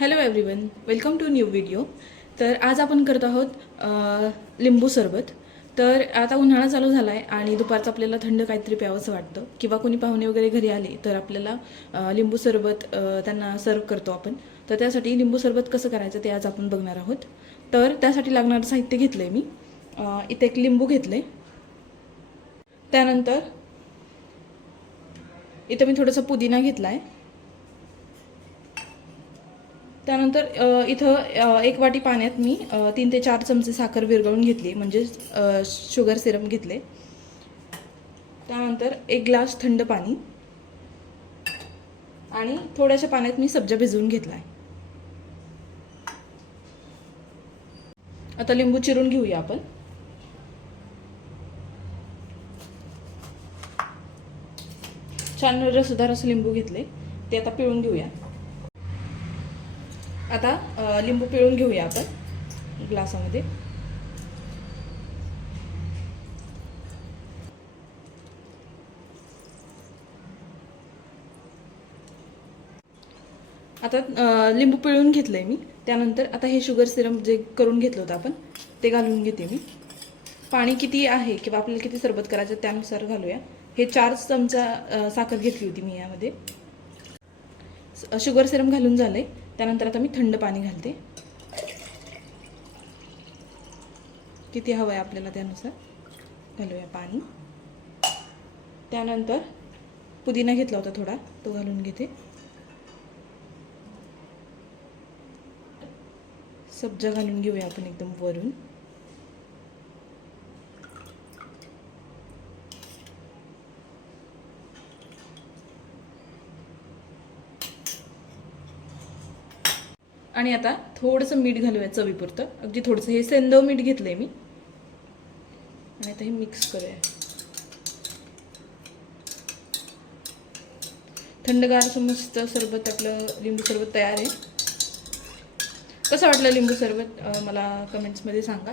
Hello everyone, welcome to new video. तर आज आपण करत आहोत लिंबू सरबत. तर आता उन्हाळा चालू झाला आहे आणि दुपारचं आपल्याला थंड काहीतरी प्यावंसं वाटतं किंवा कोणी पाहुणे वगैरे घरी आले तर आपल्याला लिंबू सरबत त्यांना सर्व करतो आपण. तर त्यासाठी लिंबू सरबत कसं करायचं ते आज आपण बघणार आहोत. तर त्यासाठी लागणारं साहित्य घेतलं आहे मी. इथे एक लिंबू घेतलं आहे. त्यानंतर इथं मी थोडंसं पुदिना घेतला आहे. त्यानंतर इथं एक वाटी पाण्यात मी 3 ते 4 चमचे साखर विरघळून घेतली, म्हणजे शुगर सिरप घेतले. त्यानंतर 1 ग्लास थंड पाणी आणि थोड्याशा पाण्यात मी सब्जा भिजवून घेतला आहे. आता लिंबू चिरून घेऊया आपण. छान रसदार असं लिंबू घेतले, ते आता पिळून घेऊया. आता लिंबू पिळून घेऊया आपण ग्लासामध्ये. आता लिंबू पिळून घेतलंय मी. त्यानंतर आता हे शुगर सिरप जे करून घेतलं होतं आपण ते घालून घेते मी. पाणी किती आहे किंवा आपल्याला किती सरबत करायचं त्यानुसार घालूया. हे 4 चमचा साखर घेतली होती मी यामध्ये. शुगर सिरप घालून झाले. त्यानंतर आता मी थंड पाणी घालते. किती हवं आहे आपल्याला त्यानुसार घालूया पाणी. त्यानंतर पुदिना घेतला होता थोडा, तो घालून घेते. सब्जा घालून घेऊया आपण एकदम वरून. आणि आता थोडंसं मीठ घालूया चवीपुरतं, अगदी थोडंसं. हे सेंदव मीठ घेतलंय मी. आणि आता हे मिक्स करूया. थंडगार असं मस्त सरबत, आपलं लिंबू सरबत तयार आहे. कसं वाटलं लिंबू सरबत मला कमेंट्समध्ये सांगा.